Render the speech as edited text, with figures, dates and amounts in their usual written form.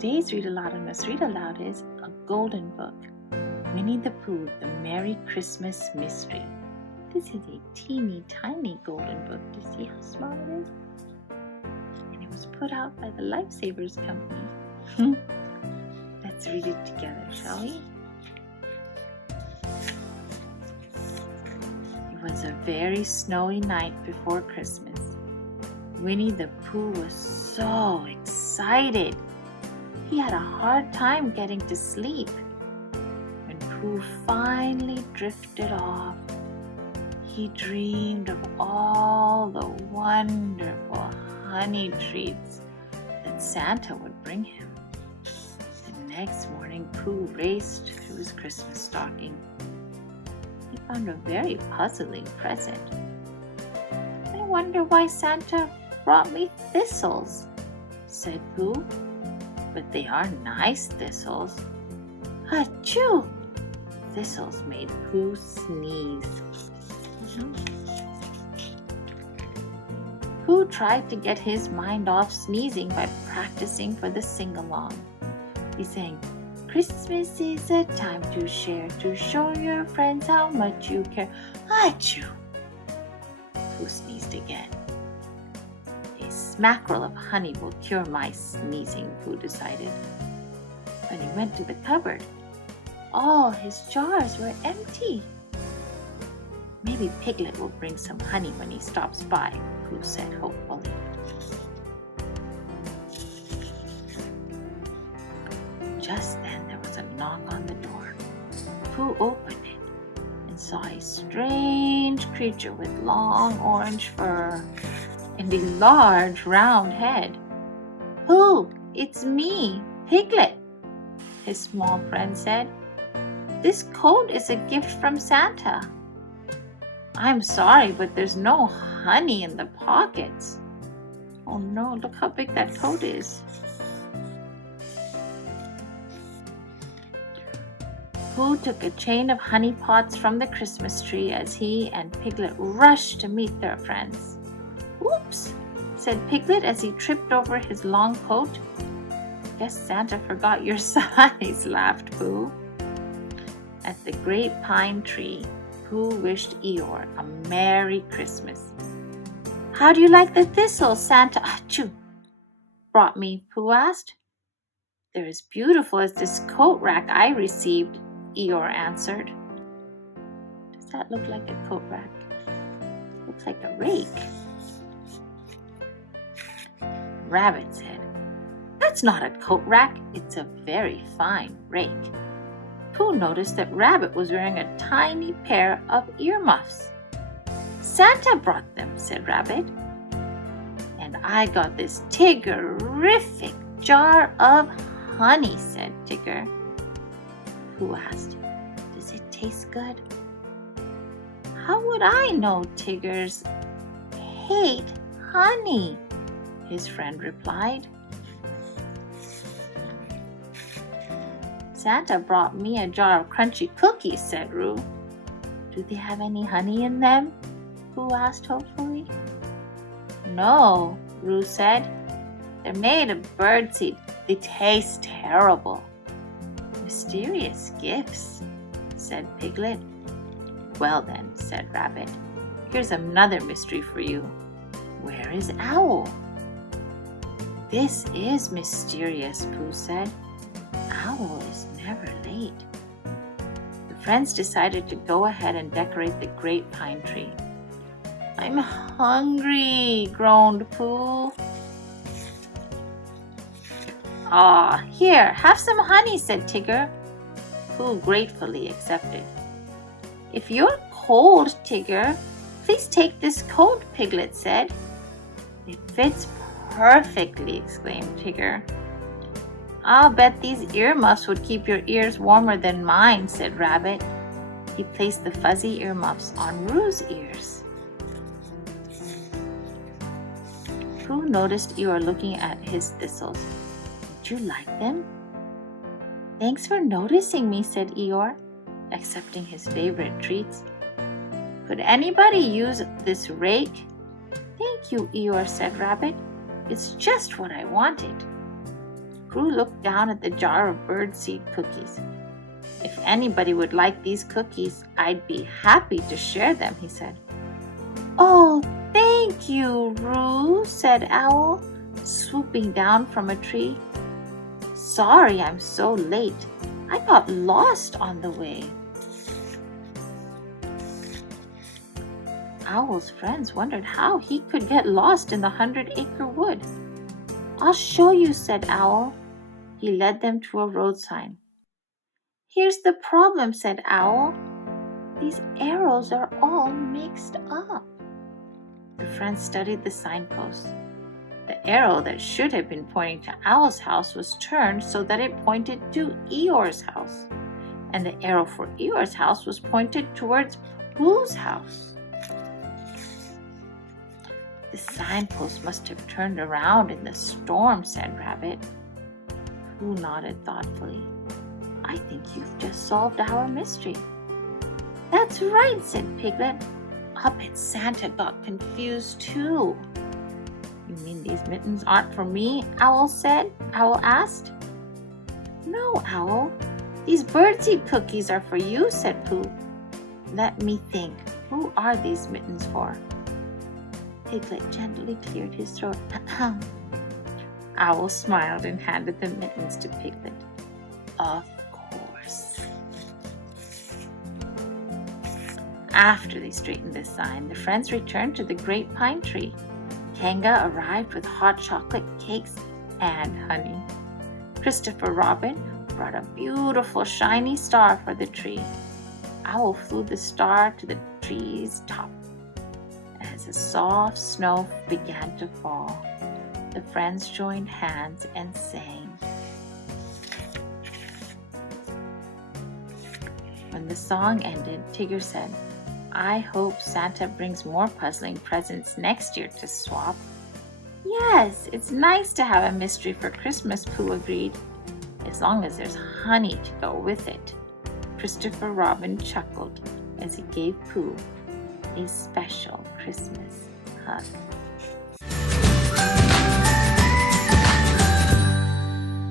Today's Readalotamus Read Aloud is A Golden Book, Winnie the Pooh, The Merry Christmas Mystery. This is a teeny tiny golden book. Do you see how small it is? And it was put out by the Lifesavers Company. Let's read it together, shall we? It was a very snowy night before Christmas. Winnie the Pooh was so excited. He had a hard time getting to sleep. When Pooh finally drifted off, he dreamed of all the wonderful honey treats that Santa would bring him. The next morning, Pooh raced to his Christmas stocking. He found a very puzzling present. "I wonder why Santa brought me thistles," said Pooh. "But they are nice thistles." Achoo! Thistles made Pooh sneeze. Pooh tried to get his mind off sneezing by practicing for the sing-along. He sang, "Christmas is a time to share, to show your friends how much you care." Achoo! Pooh sneezed again. "A smackerel of honey will cure my sneezing," Pooh decided. When he went to the cupboard, all his jars were empty. "Maybe Piglet will bring some honey when he stops by," Pooh said hopefully. Just then there was a knock on the door. Pooh opened it and saw a strange creature with long orange fur and a large round head. "Pooh, it's me, Piglet," his small friend said. "This coat is a gift from Santa." "I'm sorry, but there's no honey in the pockets." "Oh no, look how big that coat is." Pooh took a chain of honey pots from the Christmas tree as he and Piglet rushed to meet their friends. "Oops," said Piglet as he tripped over his long coat. "Guess Santa forgot your size," laughed Pooh. At the great pine tree, Pooh wished Eeyore a Merry Christmas. "How do you like the thistles Santa brought me?" Pooh asked. "They're as beautiful as this coat rack I received," Eeyore answered. Does that look like a coat rack? Looks like a rake. Rabbit said, "That's not a coat rack, it's a very fine rake." Pooh noticed that Rabbit was wearing a tiny pair of earmuffs. "Santa brought them," said Rabbit. "And I got this Tiggerific jar of honey," said Tigger. Pooh asked, "Does it taste good?" "How would I know? Tiggers hate honey," his friend replied. "Santa brought me a jar of crunchy cookies," said Roo. "Do they have any honey in them?" Pooh asked hopefully. "No," Roo said. "They're made of birdseed. They taste terrible." "Mysterious gifts," said Piglet. "Well then," said Rabbit, "here's another mystery for you. Where is Owl?" "This is mysterious," Pooh said. "Owl is never late." The friends decided to go ahead and decorate the great pine tree. "I'm hungry," groaned Pooh. "Aw, here, have some honey," said Tigger. Pooh gratefully accepted. "If you're cold, Tigger, please take this coat," Piglet said. "It fits perfectly," exclaimed Tigger. "I'll bet these earmuffs would keep your ears warmer than mine," said Rabbit. He placed the fuzzy earmuffs on Roo's ears. Pooh noticed Eeyore looking at his thistles. "Would you like them?" "Thanks for noticing me," said Eeyore, accepting his favorite treats. "Could anybody use this rake?" "Thank you, Eeyore," said Rabbit. "It's just what I wanted." Pooh looked down at the jar of birdseed cookies. "If anybody would like these cookies, I'd be happy to share them," he said. "Oh, thank you, Roo," said Owl, swooping down from a tree. "Sorry I'm so late. I got lost on the way." Owl's friends wondered how he could get lost in the 100-acre wood. "I'll show you," said Owl. He led them to a road sign. "Here's the problem," said Owl. "These arrows are all mixed up." The friends studied the signpost. The arrow that should have been pointing to Owl's house was turned so that it pointed to Eeyore's house. And the arrow for Eeyore's house was pointed towards Pooh's house. "The signpost must have turned around in the storm," said Rabbit. Pooh nodded thoughtfully. "I think you've just solved our mystery." "That's right," said Piglet. "I'll bet Santa got confused too." "You mean these mittens aren't for me?" Owl asked. "No, Owl. These birdseed cookies are for you," said Pooh. "Let me think. Who are these mittens for?" Piglet gently cleared his throat. Owl smiled and handed the mittens to Piglet. "Of course." After they straightened the sign, the friends returned to the great pine tree. Kanga arrived with hot chocolate cakes and honey. Christopher Robin brought a beautiful shiny star for the tree. Owl flew the star to the tree's top. As the soft snow began to fall, the friends joined hands and sang. When the song ended, Tigger said, "I hope Santa brings more puzzling presents next year to swap." "Yes, it's nice to have a mystery for Christmas," Pooh agreed, "as long as there's honey to go with it." Christopher Robin chuckled as he gave Pooh a special Christmas hug.